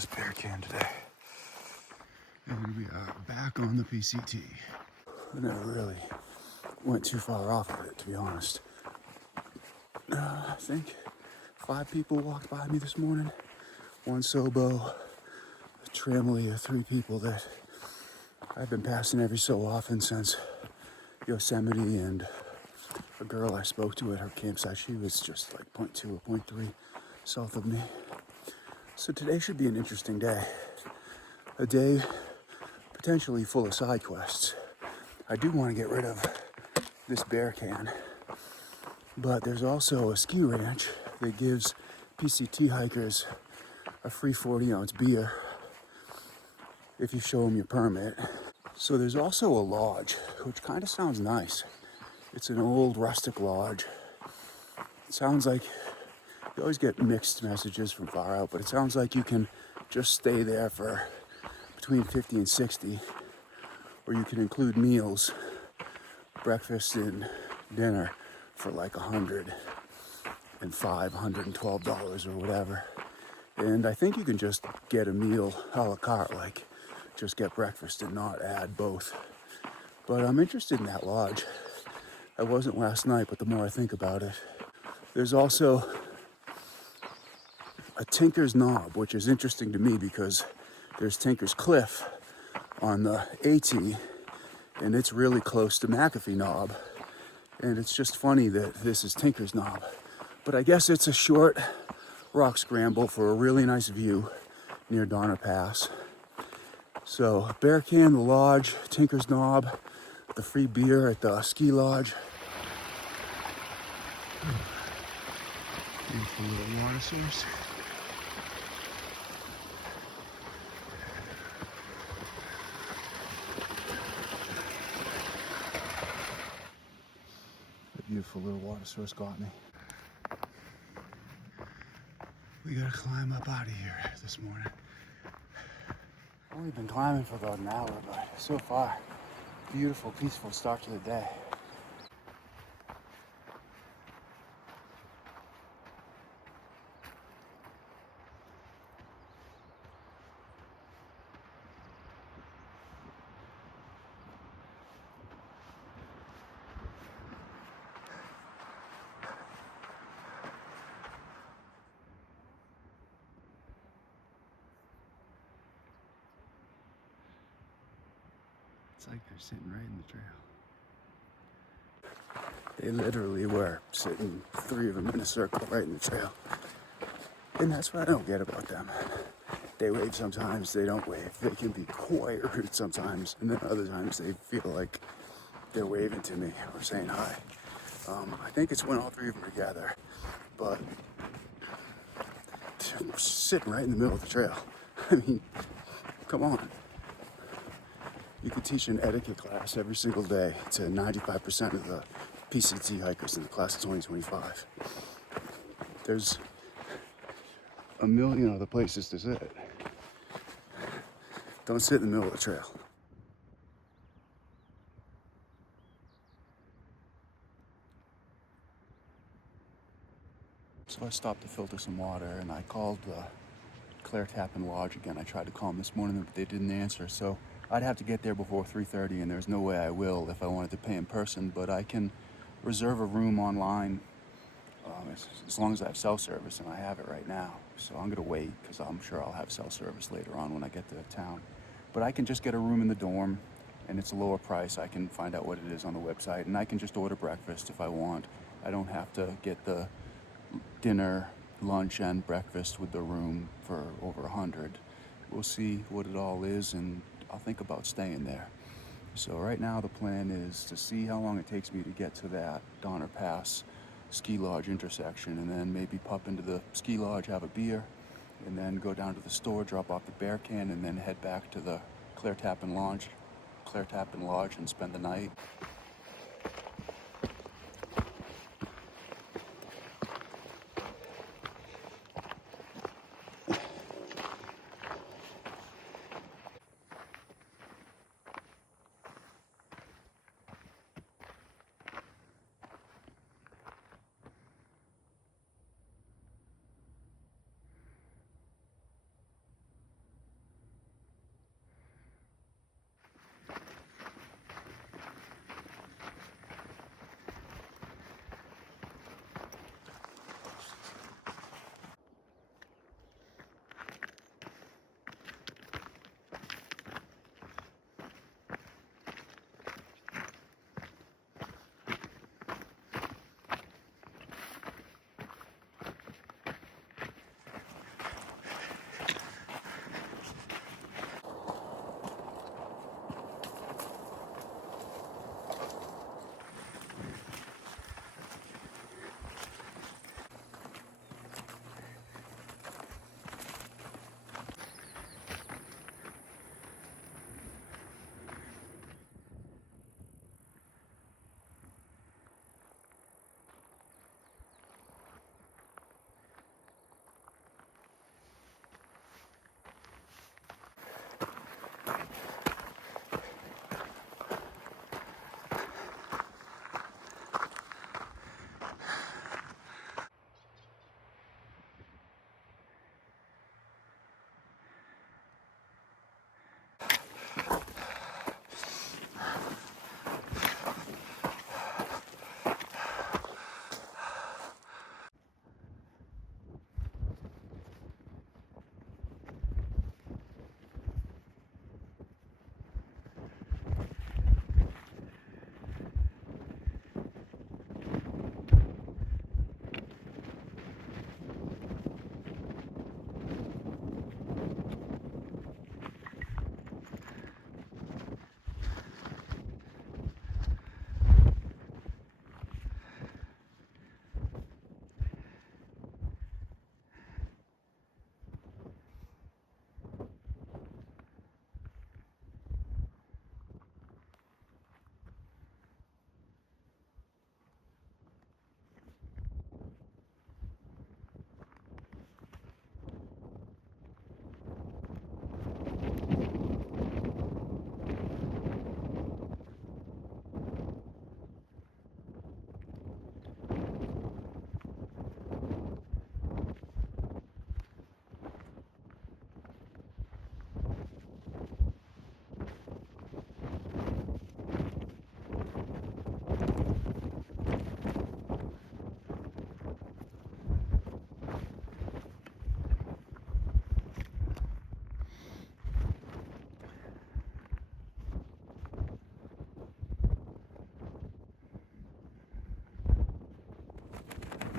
this bear can today. And we are back on the PCT. I never really went too far off of it, to be honest. I think 5 people walked by me this morning. 1 Sobo, a tramily of 3 people that I've been passing every so often since Yosemite, and a girl I spoke to at her campsite. She was just like 0.2 or 0.3 south of me. So today should be an interesting day. A day potentially full of side quests. I do want to get rid of this bear can, but there's also a ski ranch that gives PCT hikers a free 40-ounce beer if you show them your permit. So there's also a lodge, which kind of sounds nice. It's an old rustic lodge. It sounds like, you always get mixed messages from far out, but it sounds like you can just stay there for between 50 and 60, or you can include meals, breakfast and dinner for like $105, $112 or whatever. And I think you can just get a meal a la carte, like just get breakfast and not add both. But I'm interested in that lodge. I wasn't last night, but the more I think about it, there's also a Tinker's Knob, which is interesting to me because there's Tinker's Cliff on the AT, and it's really close to McAfee Knob. And it's just funny that this is Tinker's Knob. But I guess it's a short rock scramble for a really nice view near Donner Pass. So Bear Can, the lodge, Tinker's Knob, the free beer at the ski lodge. Beautiful little water source. A beautiful little water source got me. We gotta climb up out of here this morning. I've only been climbing for about an hour, but so far, beautiful, peaceful start to the day. It's like they're sitting right in the trail. They literally were sitting, 3 of them in a circle right in the trail. And that's what I don't get about them. They wave sometimes, they don't wave. They can be quite rude sometimes, and then other times they feel like they're waving to me or saying hi. I think it's when all 3 of them are together, but they're sitting right in the middle of the trail. I mean, come on. You could teach an etiquette class every single day to 95% of the PCT hikers in the class of 2025. There's a million other places to sit. Don't sit in the middle of the trail. So I stopped to filter some water, and I called Clara Tappin Lodge again. I tried to call them this morning, but they didn't answer. So I'd have to get there before 3:30, and there's no way I will if I wanted to pay in person. But I can reserve a room online as long as I have cell service, and I have it right now. So I'm gonna wait because I'm sure I'll have cell service later on when I get to town. But I can just get a room in the dorm, and it's a lower price. I can find out what it is on the website, and I can just order breakfast if I want. I don't have to get the dinner, lunch, and breakfast with the room for over $100. We'll see what it all is, and I'll think about staying there. So right now the plan is to see how long it takes me to get to that Donner Pass ski lodge intersection, and then maybe pop into the ski lodge, have a beer, and then go down to the store, drop off the bear can, and then head back to the Clara Tappin Lodge and spend the night.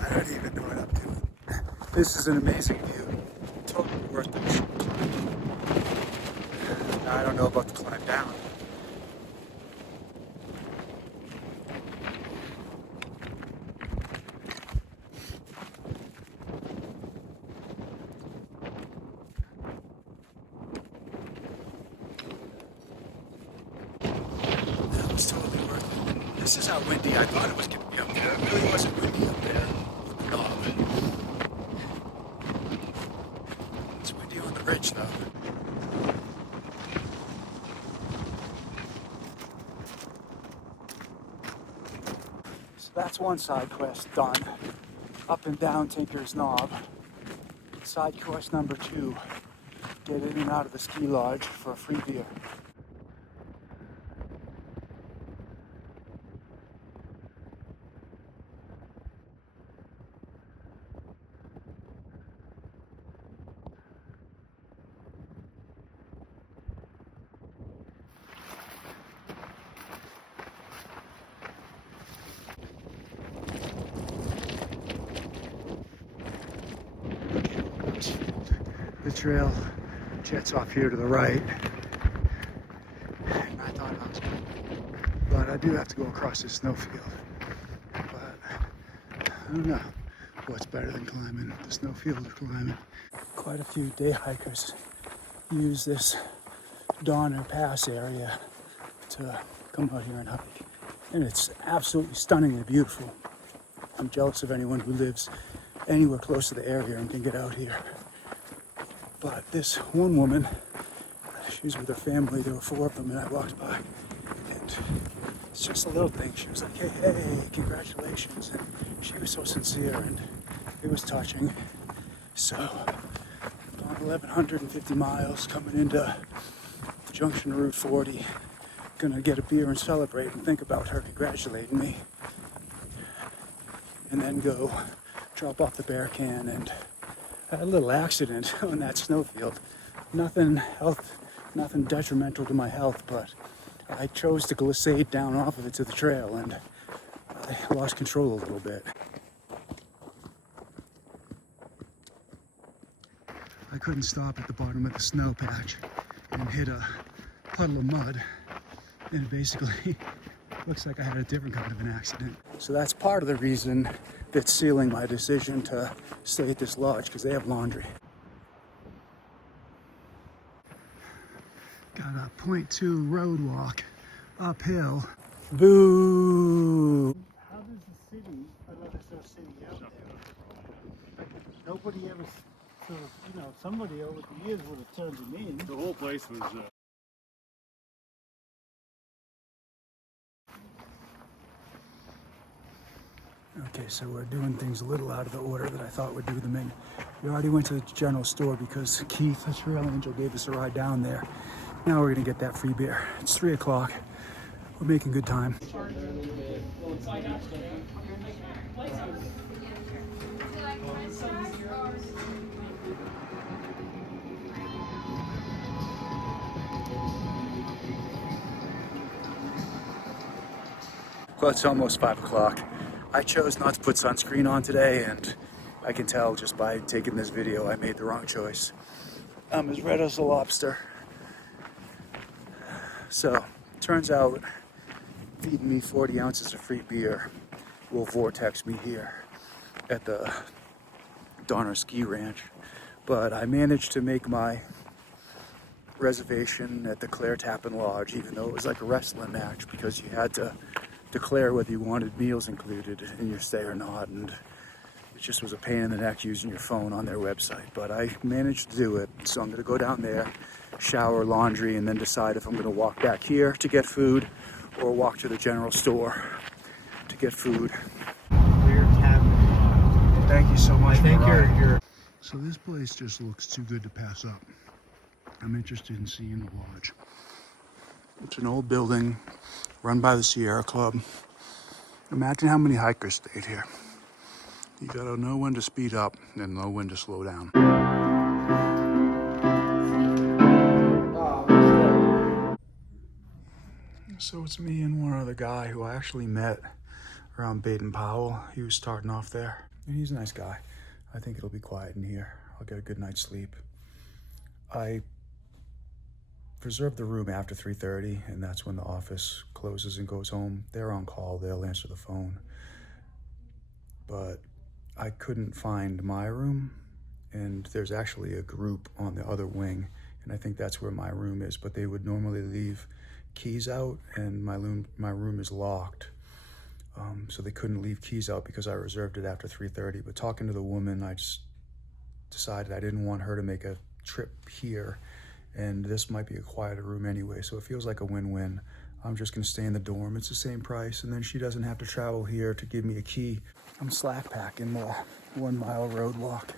I don't even know what I'm doing. This is an amazing view. Totally worth it. Now, I don't know about the climb down. That was totally worth it. This is how windy I thought it was going to be up there. It really wasn't windy up there. It's windy on the ridge though. So that's one side quest done. Up and down Tinker's Knob. Side quest number 2. Get in and out of the ski lodge for a free beer. The trail jets off here to the right. And I thought I was good. But I do have to go across this snowfield. But I don't know what's better than climbing the snowfield or climbing. Quite a few day hikers use this Donner Pass area to come out here and hike. And it's absolutely stunningly beautiful. I'm jealous of anyone who lives anywhere close to the area and can get out here. But this one woman, she was with her family, there were 4 of them, and I walked by, and it's just a little thing. She was like, hey, congratulations, and she was so sincere, and it was touching. So, about 1,150 miles coming into the junction of Route 40, gonna get a beer and celebrate and think about her congratulating me, and then go drop off the bear can. And I had a little accident on that snowfield. Nothing detrimental to my health, but I chose to glissade down off of it to the trail and I lost control a little bit. I couldn't stop at the bottom of the snow patch and hit a puddle of mud, and it basically looks like I had a different kind of an accident. So that's part of the reason that's sealing my decision to stay at this lodge, because they have laundry. Got a 0.2 road walk uphill. Boo! How does the city, I know there's no city out there, nobody ever sort of, somebody over the years would have turned him in. The whole place was Okay, so we're doing things a little out of the order that I thought would do them in. We already went to the general store because Keith, the trail angel, gave us a ride down there. Now we're gonna get that free beer. It's 3 o'clock. We're making good time. Well, it's almost 5 o'clock. I chose not to put sunscreen on today, and I can tell just by taking this video I made the wrong choice. I'm as red as a lobster. So, turns out feeding me 40 ounces of free beer will vortex me here at the Donner Ski Ranch. But I managed to make my reservation at the Clara Tappin Lodge, even though it was like a wrestling match, because you had to declare whether you wanted meals included in your stay or not, and it just was a pain in the neck using your phone on their website. But I managed to do it, so I'm going to go down there, shower, laundry, and then decide if I'm going to walk back here to get food or walk to the general store to get food. Thank you so much. So this place just looks too good to pass up. I'm interested in seeing the lodge. It's an old building run by the Sierra Club. Imagine how many hikers stayed here. You gotta know when to speed up and know when to slow down. So it's me and one other guy who I actually met around Baden Powell. He was starting off there. And he's a nice guy. I think it'll be quiet in here. I'll get a good night's sleep. I reserve the room after 3:30, and that's when the office closes and goes home. They're on call, they'll answer the phone. But I couldn't find my room, and there's actually a group on the other wing, and I think that's where my room is, but they would normally leave keys out, and my room is locked. So they couldn't leave keys out because I reserved it after 3:30. But talking to the woman, I just decided I didn't want her to make a trip here, and this might be a quieter room anyway, so it feels like a win-win. I'm just gonna stay in the dorm. It's the same price, and then she doesn't have to travel here to give me a key. I'm slack packing the 1 mile road walk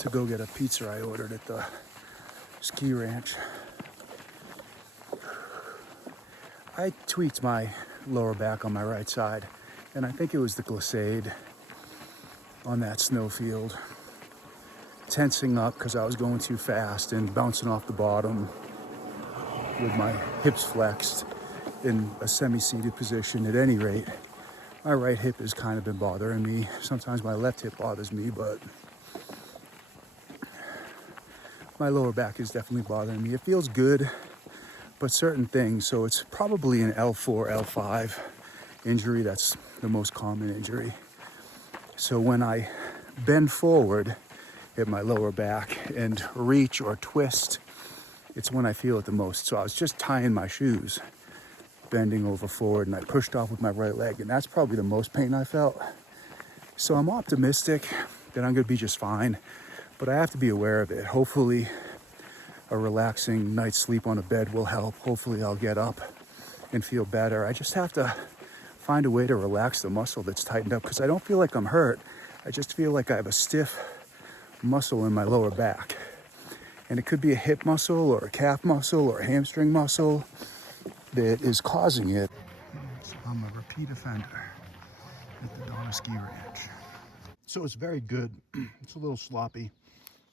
to go get a pizza I ordered at the ski ranch. I tweaked my lower back on my right side, and I think it was the glissade on that snowfield. Tensing up because I was going too fast and bouncing off the bottom with my hips flexed in a semi-seated position. At any rate, my right hip has kind of been bothering me. Sometimes my left hip bothers me, but my lower back is definitely bothering me. It feels good, but certain things, so it's probably an L4, L5 injury. That's the most common injury. So when I bend forward at my lower back and reach or twist, it's when I feel it the most. So I was just tying my shoes, bending over forward, and I pushed off with my right leg, and that's probably the most pain I felt. So I'm optimistic that I'm gonna be just fine, but I have to be aware of it. Hopefully a relaxing night's sleep on a bed will help. Hopefully I'll get up and feel better. I just have to find a way to relax the muscle that's tightened up, because I don't feel like I'm hurt. I just feel like I have a stiff muscle in my lower back. And it could be a hip muscle or a calf muscle or a hamstring muscle that is causing it. So I'm a repeat offender at the Donna Ski Ranch. So it's very good. It's a little sloppy.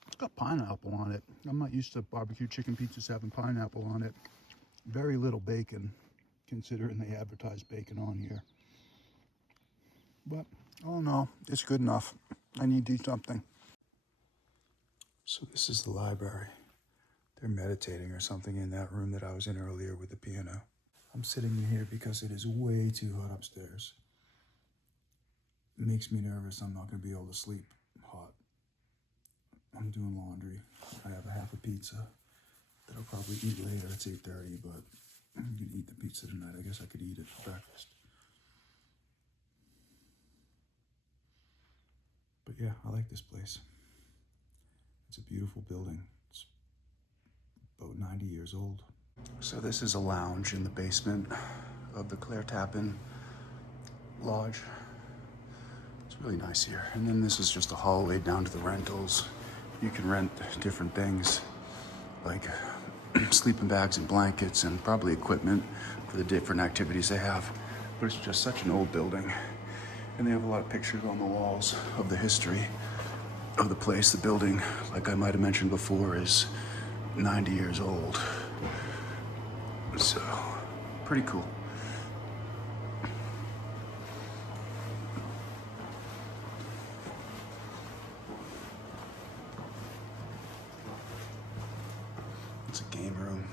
It's got pineapple on it. I'm not used to barbecue chicken pizzas having pineapple on it. Very little bacon, considering they advertise bacon on here. But all in all, it's good enough. I need to do something. So this is the library. They're meditating or something in that room that I was in earlier with the piano. I'm sitting in here because it is way too hot upstairs. It makes me nervous I'm not going to be able to sleep hot. I'm doing laundry. I have a half a pizza that I'll probably eat later. It's 8:30, but I'm going to eat the pizza tonight. I guess I could eat it for breakfast. But yeah, I like this place. It's a beautiful building. It's about 90 years old. So this is a lounge in the basement of the Clara Tappin lodge. It's really nice here. And then this is just a hallway down to the rentals. You can rent different things like sleeping bags and blankets and probably equipment for the different activities they have. But it's just such an old building. And they have a lot of pictures on the walls of the history of the place. The building, like I might have mentioned before, is 90 years old. So, pretty cool. It's a game room.